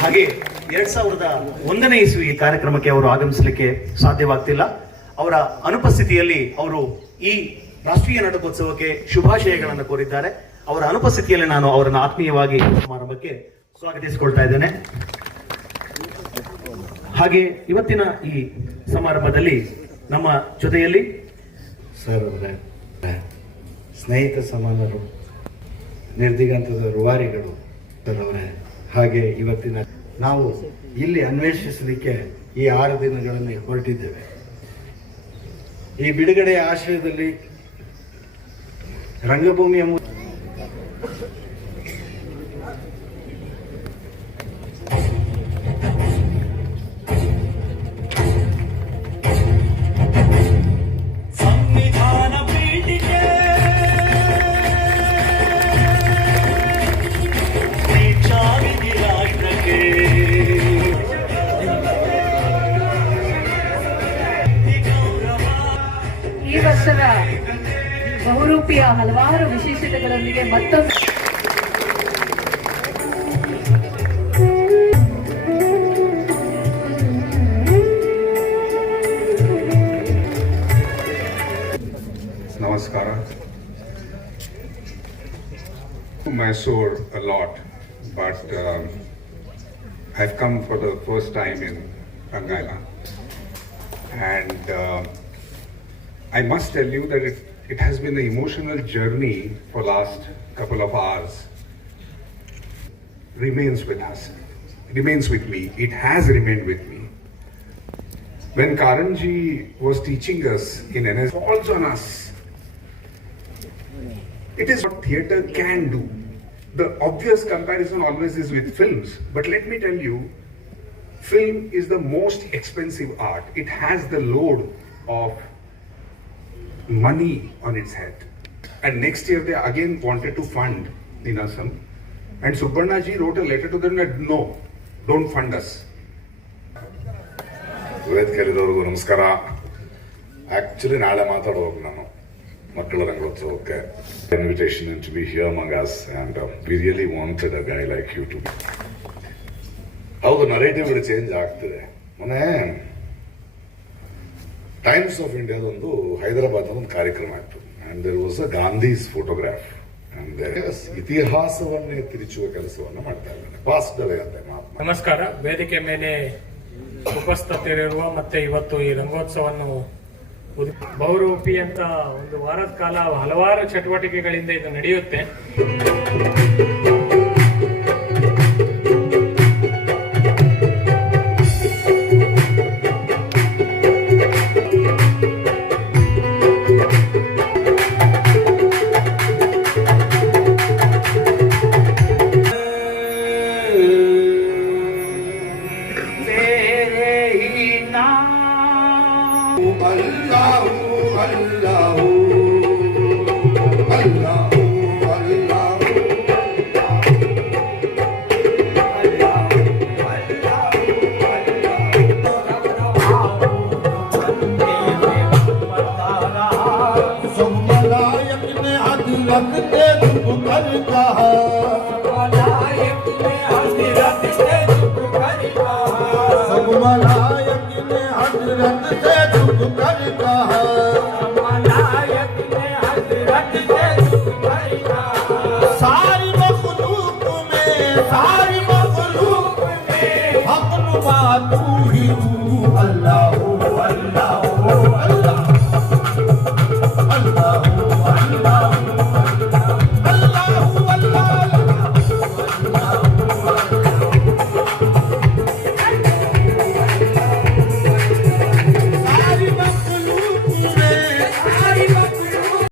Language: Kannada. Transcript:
ಹಾಗೆ 2001ನೇ ಇಸ್ವಿ ಈ ಕಾರ್ಯಕ್ರಮಕ್ಕೆ ಅವರು ಆಗಮಿಸಲಿಕ್ಕೆ ಸಾಧ್ಯವಾಗ್ತಿಲ್ಲ. ಅವರ ಅನುಪಸ್ಥಿತಿಯಲ್ಲಿ ಅವರು ಈ ರಾಷ್ಟ್ರೀಯ ನಾಟಕೋತ್ಸವಕ್ಕೆ ಶುಭಾಶಯಗಳನ್ನು ಕೋರಿದ್ದಾರೆ. ಅವರ ಅನುಪಸ್ಥಿತಿಯಲ್ಲಿ ನಾನು ಅವರನ್ನು ಆತ್ಮೀಯವಾಗಿ ಸಮಾರಂಭಕ್ಕೆ ಸ್ವಾಗತಿಸಿಕೊಳ್ತಾ ಇದ್ದೇನೆ. ಹಾಗೆ ಇವತ್ತಿನ ಈ ಸಮಾರಂಭದಲ್ಲಿ ನಮ್ಮ ಜೊತೆಯಲ್ಲಿ ಸರ್ ಅವರೇ, ಸ್ನೇಹಿತ ಸಮಾನರು, ನಿರ್ದಿಗಂತದ ರೂವಾರಿಗಳು ಸರ್ ಅವರೇ, ಹಾಗೆ ಇವತ್ತಿನ ನಾವು ಇಲ್ಲಿ ಅನ್ವೇಷಿಸಲಿಕ್ಕೆ ಈ 6 ದಿನಗಳನ್ನು ಹೊರಟಿದ್ದೇವೆ. ಈ ಬಿಡುಗಡೆಯ ಆಶ್ರಯದಲ್ಲಿ ರಂಗಭೂಮಿಯ ಈ ವರ್ಷದ ಬಹುರೂಪಿಯ ಹಲವಾರು ವಿಶೇಷತೆಗಳೊಂದಿಗೆ ಮತ್ತೊಂದು Namaskara. Mysore a lot, but I've come for the first time in Rangaila, and I must tell you that it has been an emotional journey for last couple of hours. Remains with us, remains with me. It has remained with me. When Karanji was teaching us in NS, falls on us. It is what theatre can do. The obvious comparison always is with films, but let me tell you, film is the most expensive art. It has the load of money on its head. And next year they again wanted to fund Ninasam. And Subbanna ji wrote a letter to them that no, don't fund us. ವೇದಿಕೆಯಲ್ಲಿದ್ದವ್ರಿಗೂ ನಮಸ್ಕಾರ. ಆಕ್ಚುಲಿ ನಾಳೆ ಮಾತಾಡೋದು ನಾನು ಮಕ್ಕಳ ರಂಗೋತ್ಸವಕ್ಕೆ invitation to be here among us and we really wanted a guy like you to be. ಹೌದು, ನರೇಟಿವ್ಗಳು ಚೇಂಜ್ ಆಗ್ತಿದೆ. ಮೊನ್ನೆ ಟೈಮ್ಸ್ ಆಫ್ ಇಂಡಿಯಾದೊಂದು ಹೈದರಾಬಾದ್ ಒಂದು ಕಾರ್ಯಕ್ರಮ ಆಯಿತು and there was a Gandhi's photograph and ಇತಿಹಾಸವನ್ನೇ ತಿರುಚುವ ಕೆಲಸವನ್ನು ಮಾಡ್ತಾ ಇದ್ದಾರೆ. ಪಾಸ್ಟ್ ಅವೇ ಅಂತ ಮಾತು. ನಮಸ್ಕಾರ. ವೇದಿಕೆ ಮೇಲೆ ಉಪಸ್ಥಿತರಿರುವ ಮತ್ತೆ ಇವತ್ತು ಈ ರಂಗೋತ್ಸವವನ್ನು ಬಹುರೂಪಿ ಅಂತ ಒಂದು ವಾರದ ಕಾಲ ಹಲವಾರು ಚಟುವಟಿಕೆಗಳಿಂದ ಇದು ನಡೆಯುತ್ತೆ. लगते दुख करता है।